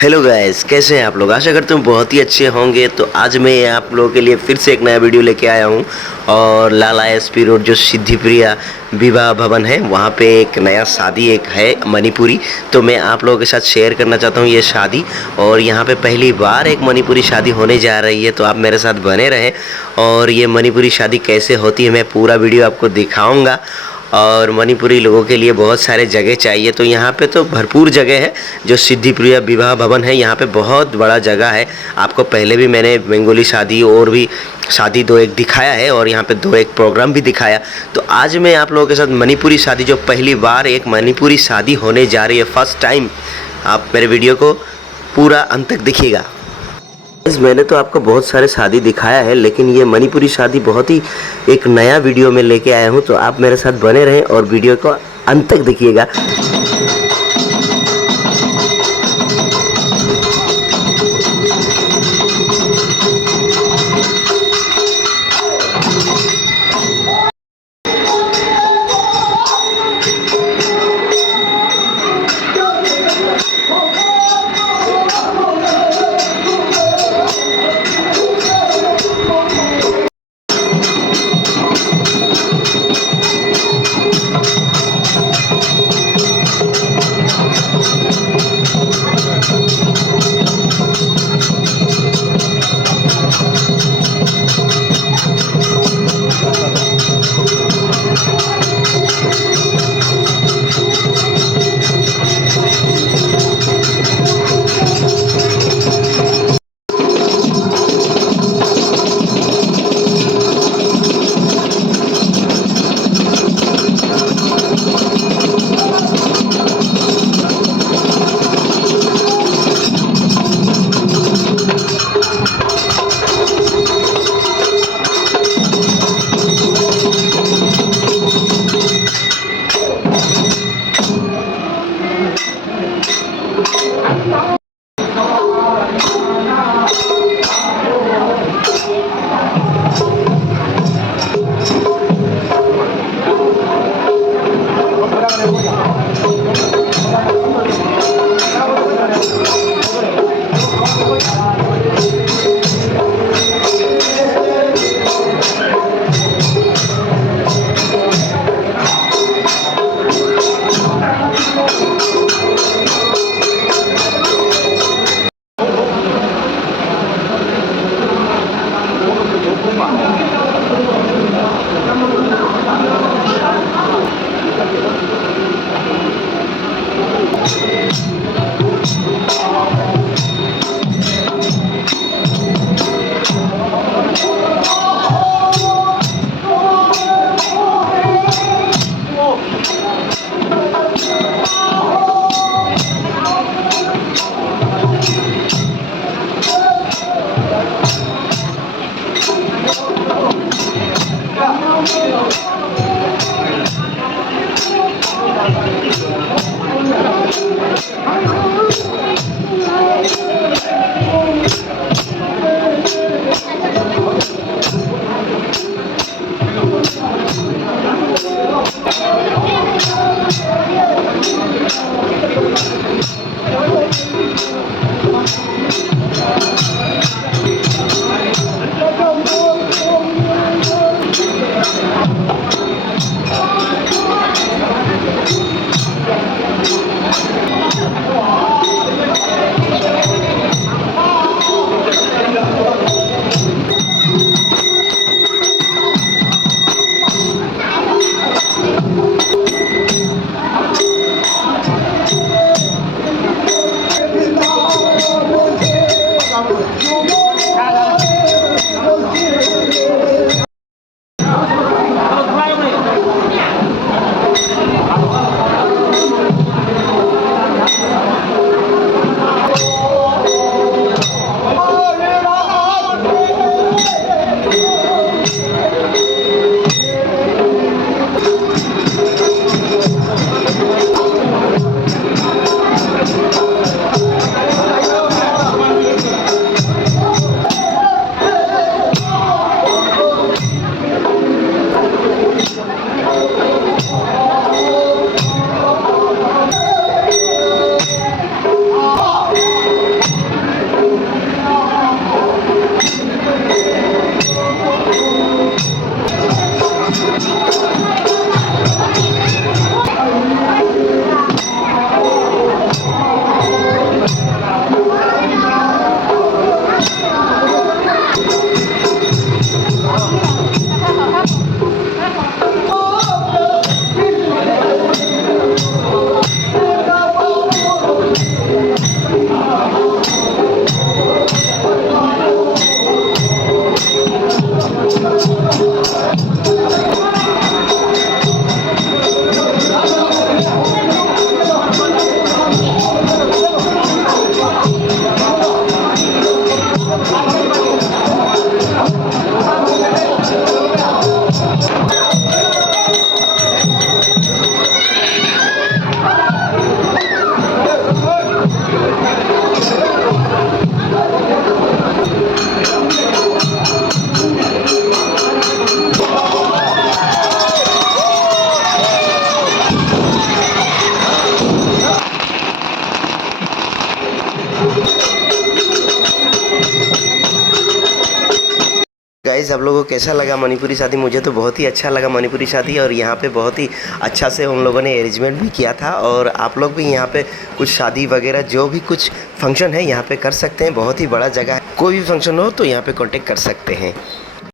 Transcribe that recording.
Hello guys, कैसे हैं आप लोग। आशा करते हूँ बहुत ही अच्छे होंगे। तो आज मैं आप लोगों के लिए फिर से एक नया वीडियो लेके आया हूँ और लाला एसपी रोड जो सिद्धिप्रिया विवाह भवन है वहाँ पे एक नया शादी एक है मणिपुरी। तो मैं आप लोगों के साथ शेयर करना चाहता हूँ ये शादी। और यहाँ पे पहली बार एक मणिपुरी शादी होने जा रही है, तो आप मेरे साथ बने रहें और ये मणिपुरी शादी कैसे होती है मैं पूरा वीडियो आपको दिखाऊँगा। और मणिपुरी लोगों के लिए बहुत सारे जगह चाहिए, तो यहाँ पे तो भरपूर जगह है। जो सिद्धिप्रिया विवाह भवन है यहाँ पे बहुत बड़ा जगह है। आपको पहले भी मैंने बंगाली शादी और भी शादी दो एक दिखाया है और यहाँ पे दो एक प्रोग्राम भी दिखाया। तो आज मैं आप लोगों के साथ मणिपुरी शादी जो पहली बार एक मणिपुरी शादी होने जा रही है फर्स्ट टाइम, आप मेरे वीडियो को पूरा अंत तक देखिएगा। मैंने तो आपको बहुत सारे शादी दिखाया है, लेकिन ये मणिपुरी शादी बहुत ही एक नया वीडियो में लेके आया हूँ। तो आप मेरे साथ बने रहें और वीडियो को अंत तक देखिएगा। गाइस आप लोगों को कैसा लगा मणिपुरी शादी? मुझे तो बहुत ही अच्छा लगा मणिपुरी शादी, और यहाँ पे बहुत ही अच्छा से उन लोगों ने अरेंजमेंट भी किया था। और आप लोग भी यहाँ पे कुछ शादी वगैरह जो भी कुछ फंक्शन है यहाँ पे कर सकते हैं। बहुत ही बड़ा जगह है, कोई भी फंक्शन हो तो यहाँ पे कांटेक्ट कर सकते हैं।